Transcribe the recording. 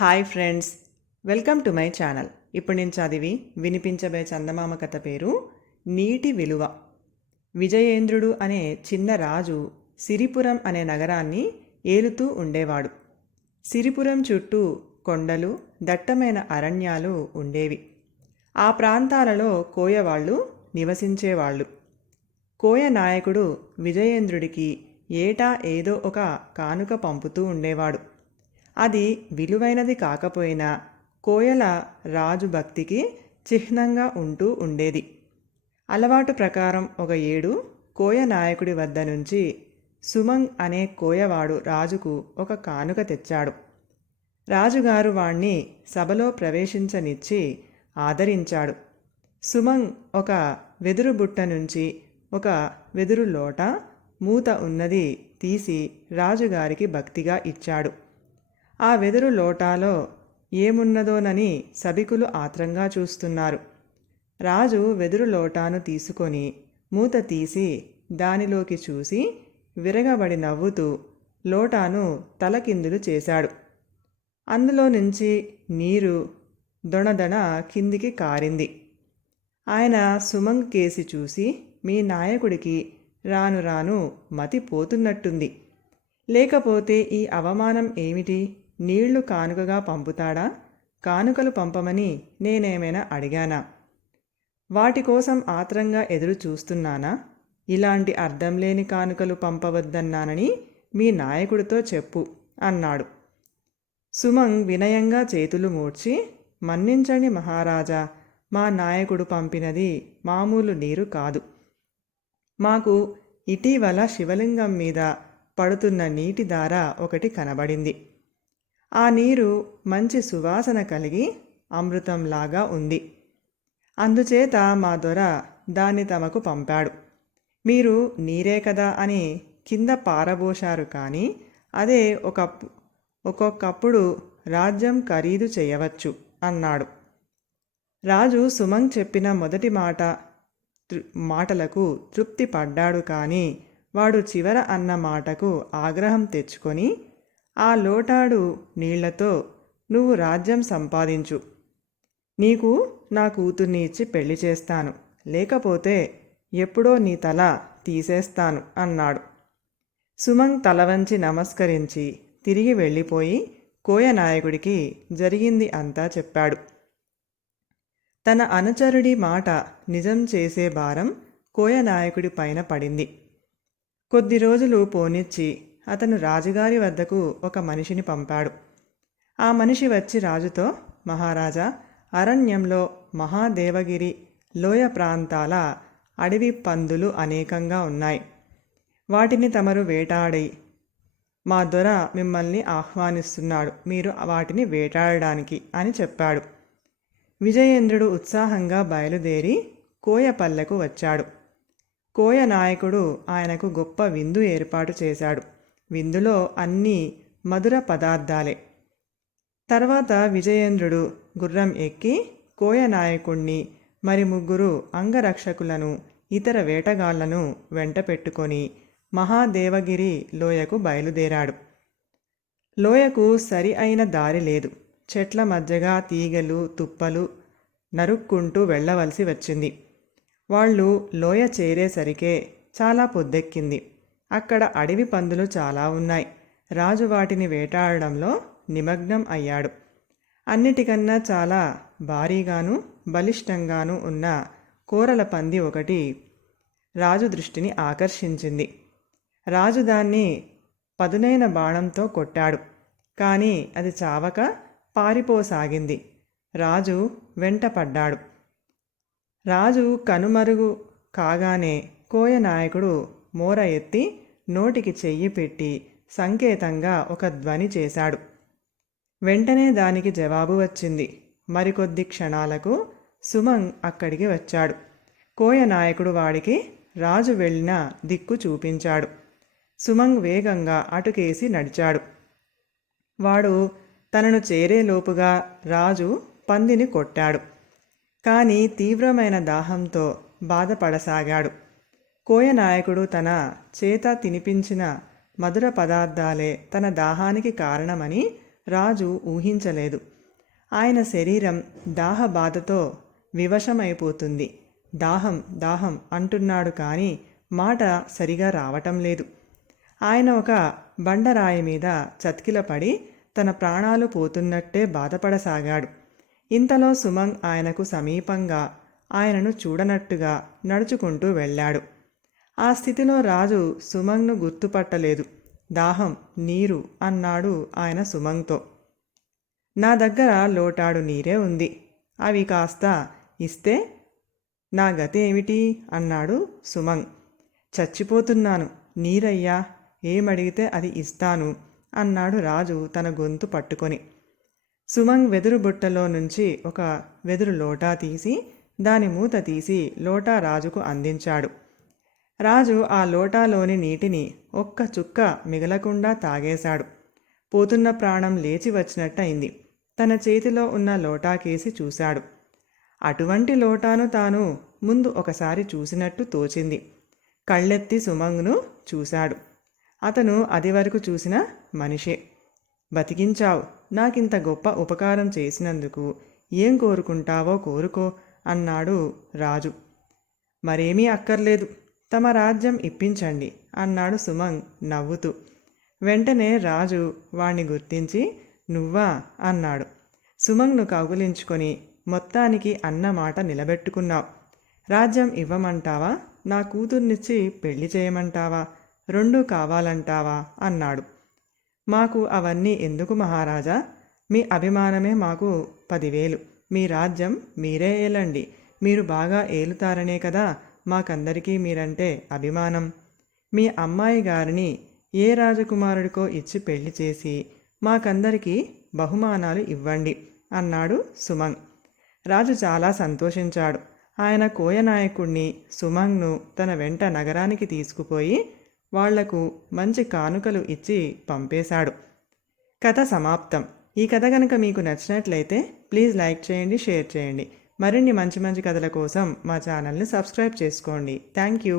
Hi friends, welcome to my channel. ఇప్పుడు నేను చదివి వినిపించబోయే చందమామ కథ పేరు నీటి విలువ. విజయేంద్రుడు అనే చిన్న రాజు సిరిపురం అనే నగరాన్ని ఏలుతూ ఉండేవాడు. సిరిపురం చుట్టూ కొండలు, దట్టమైన అరణ్యాలు ఉండేవి. ఆ ప్రాంతాలలో కోయవాళ్ళు నివసించేవాళ్ళు. కోయ నాయకుడు విజయేంద్రుడికి ఏటా ఏదో ఒక కానుక పంపుతూ ఉండేవాడు. అది విలువైనది కాకపోయినా కోయల రాజు భక్తికి చిహ్నంగా ఉంటూ ఉండేది. అలవాటు ప్రకారం ఒక ఏడు కోయ నాయకుడి వద్ద నుంచి సుమంగ్ అనే కోయవాడు రాజుకు ఒక కానుక తెచ్చాడు. రాజుగారు వాణ్ణి సభలో ప్రవేశించనిచ్చి ఆదరించాడు. సుమంగ్ ఒక వెదురు బుట్ట నుంచి ఒక వెదురు లోట మూత ఉన్నది తీసి రాజుగారికి భక్తిగా ఇచ్చాడు. ఆ వెదురు లోటాలో ఏమున్నదోనని సభికులు ఆత్రంగా చూస్తున్నారు. రాజు వెదురు లోటాను తీసుకొని మూత తీసి దానిలోకి చూసి విరగబడి నవ్వుతూ లోటాను తలకిందులు చేశాడు. అందులో నుంచి నీరు దొణదణ కిందికి కారింది. ఆయన సుమంగ్ కేసి చూసి, మీ నాయకుడికి రాను రాను మతి పోతున్నట్టుంది. లేకపోతే ఈ అవమానం ఏమిటి? నీళ్లు కానుకగా పంపుతాడా? కానుకలు పంపమని నేనేమైనా అడిగానా? వాటి కోసం ఆత్రంగా ఎదురు చూస్తున్నానా? ఇలాంటి అర్థం లేని కానుకలు పంపవద్దన్నానని మీ నాయకుడితో చెప్పు అన్నాడు. సుమంగ్ వినయంగా చేతులు మూడ్చి, మన్నించండి మహారాజా, మా నాయకుడు పంపినది మామూలు నీరు కాదు. మాకు ఇటీవల శివలింగం మీద పడుతున్న నీటి ధార ఒకటి కనబడింది. ఆ నీరు మంచి సువాసన కలిగి అమృతంలాగా ఉంది. అందుచేత మా దొర దాన్ని తమకు పంపాడు. మీరు నీరే కదా అని కింద పారబోశారు, కానీ అదే ఒక్కొక్కప్పుడు రాజ్యం ఖరీదు చేయవచ్చు అన్నాడు. రాజు సుమంగ్ చెప్పిన మొదటి మాటలకు తృప్తి పడ్డాడు, కానీ వాడు చివర అన్న మాటకు ఆగ్రహం తెచ్చుకొని, ఆ లోటాడు నీళ్లతో నువ్వు రాజ్యం సంపాదించు, నీకు నా కూతుర్ని ఇచ్చి పెళ్లి చేస్తాను, లేకపోతే ఎప్పుడో నీ తల తీసేస్తాను అన్నాడు. సుమంగ్ తల వంచి నమస్కరించి తిరిగి వెళ్ళిపోయి కోయ నాయకుడికి జరిగింది అంతా చెప్పాడు. తన అనుచరుడి మాట నిజం చేసే భారం కోయ నాయకుడి పైన పడింది. కొద్ది రోజులు పోనిచ్చి అతను రాజుగారి వద్దకు ఒక మనిషిని పంపాడు. ఆ మనిషి వచ్చి రాజుతో, మహారాజా, అరణ్యంలో మహాదేవగిరి లోయ ప్రాంతాల అడవి పందులు అనేకంగా ఉన్నాయి. వాటిని తమరు వేటాడి మా దొర మిమ్మల్ని ఆహ్వానిస్తున్నాడు, మీరు వాటిని వేటాడడానికి అని చెప్పాడు. విజయేంద్రుడు ఉత్సాహంగా బయలుదేరి కోయపల్లెకు వచ్చాడు. కోయ నాయకుడు ఆయనకు గొప్ప విందు ఏర్పాటు చేశాడు. విందులో అన్నీ మధుర పదార్థాలే. తర్వాత విజయేంద్రుడు గుర్రం ఎక్కి కోయ నాయకుణ్ణి మరి 3 అంగరక్షకులను ఇతర వేటగాళ్లను వెంట పెట్టుకొని మహాదేవగిరి లోయకు బయలుదేరాడు. లోయకు సరి అయిన దారి లేదు. చెట్ల మధ్యగా తీగలు, తుప్పలు నరుక్కుంటూ వెళ్ళవలసి వచ్చింది. వాళ్ళు లోయ చేరేసరికే చాలా పొద్దెక్కింది. అక్కడ అడవి పందులు చాలా ఉన్నాయి. రాజు వాటిని వేటాడడంలో నిమగ్నం అయ్యాడు. అన్నిటికన్నా చాలా భారీగాను బలిష్టంగాను ఉన్న కోరల పంది ఒకటి రాజు దృష్టిని ఆకర్షించింది. రాజు దాన్ని పదునైన బాణంతో కొట్టాడు, కానీ అది చావక పారిపోసాగింది. రాజు వెంట పడ్డాడు. రాజు కనుమరుగు కాగానే కోయ నాయకుడు మోర ఎత్తి నోటికి చెయ్యి పెట్టి సంకేతంగా ఒక ధ్వని చేశాడు. వెంటనే దానికి జవాబు వచ్చింది. మరికొద్ది క్షణాలకు సుమంగ్ అక్కడికి వచ్చాడు. కోయ నాయకుడు వాడికి రాజు వెళ్ళిన దిక్కు చూపించాడు. సుమంగ్ వేగంగా అటుకేసి నడిచాడు. వాడు తనను చేరేలోపుగా రాజు పందిని కొట్టాడు, కానీ తీవ్రమైన దాహంతో బాధపడసాగాడు. కోయ నాయకుడు తన చేత తినిపించిన మధుర పదార్థాలే తన దాహానికి కారణమని రాజు ఊహించలేదు. ఆయన శరీరం దాహబాధతో వివశమైపోతుంది. దాహం దాహం అంటున్నాడు కానీ మాట సరిగా రావటం లేదు. ఆయన ఒక బండరాయి మీద చతికిలపడి తన ప్రాణాలు పోతున్నట్టే బాధపడసాగాడు. ఇంతలో సుమంగ్ ఆయనకు సమీపంగా ఆయనను చూడనట్టుగా నడుచుకుంటూ వెళ్ళాడు. ఆ స్థితిలో రాజు సుమంగ్ను గుర్తుపట్టలేదు. దాహం, నీరు అన్నాడు ఆయన సుమంగ్తో. నా దగ్గర లోటాడు నీరే ఉంది, అవి కాస్త ఇస్తే నా గతి ఏమిటి అన్నాడు సుమంగ్. చచ్చిపోతున్నాను, నీరయ్యా, ఏమడిగితే అది ఇస్తాను అన్నాడు రాజు తన గొంతు పట్టుకొని. సుమంగ్ వెదురు బుట్టలో నుంచి ఒక వెదురు లోటా తీసి దాని మూత తీసి లోటా రాజుకు అందించాడు. రాజు ఆ లోటాలోని నీటిని ఒక్క చుక్క మిగలకుండా తాగేశాడు. పోతున్న ప్రాణం లేచి వచ్చినట్టయింది. తన చేతిలో ఉన్న లోటాకేసి చూశాడు. అటువంటి లోటాను తాను ముందు ఒకసారి చూసినట్టు తోచింది. కళ్ళెత్తి సుమంగ్ను చూశాడు. అతను అది వరకు చూసిన మనిషే. బతికించావు, నాకింత గొప్ప ఉపకారం చేసినందుకు ఏం కోరుకుంటావో కోరుకో అన్నాడు రాజు. మరేమీ అక్కర్లేదు, తమ రాజ్యం ఇప్పించండి అన్నాడు సుమంగ్ నవ్వుతూ. వెంటనే రాజు వాణ్ణి గుర్తించి నువ్వా అన్నాడు. సుమంగ్ను కౌగులించుకొని మొత్తానికి అన్న మాట నిలబెట్టుకున్నావు. రాజ్యం ఇవ్వమంటావా, నా కూతుర్నిచ్చి పెళ్లి చేయమంటావా, రెండూ కావాలంటావా అన్నాడు. మాకు అవన్నీ ఎందుకు మహారాజా, మీ అభిమానమే మాకు 10,000. మీ రాజ్యం మీరే ఏలండి, మీరు బాగా ఏలుతారనే కదా మాకందరికీ మీరంటే అభిమానం. మీ అమ్మాయి గారిని ఏ రాజకుమారుడికో ఇచ్చి పెళ్లి చేసి మాకందరికీ బహుమానాలు ఇవ్వండి అన్నాడు సుమంగ్. రాజు చాలా సంతోషించాడు. ఆయన కోయనాయకుణ్ణి సుమంగ్ను తన వెంట నగరానికి తీసుకుపోయి వాళ్లకు మంచి కానుకలు ఇచ్చి పంపేశాడు. కథ సమాప్తం. ఈ కథ కనుక మీకు నచ్చినట్లయితే ప్లీజ్ లైక్ చేయండి, షేర్ చేయండి. మరిన్ని మంచి మంచి కథల కోసం మా ఛానల్ని సబ్స్క్రైబ్ చేసుకోండి. Thank you.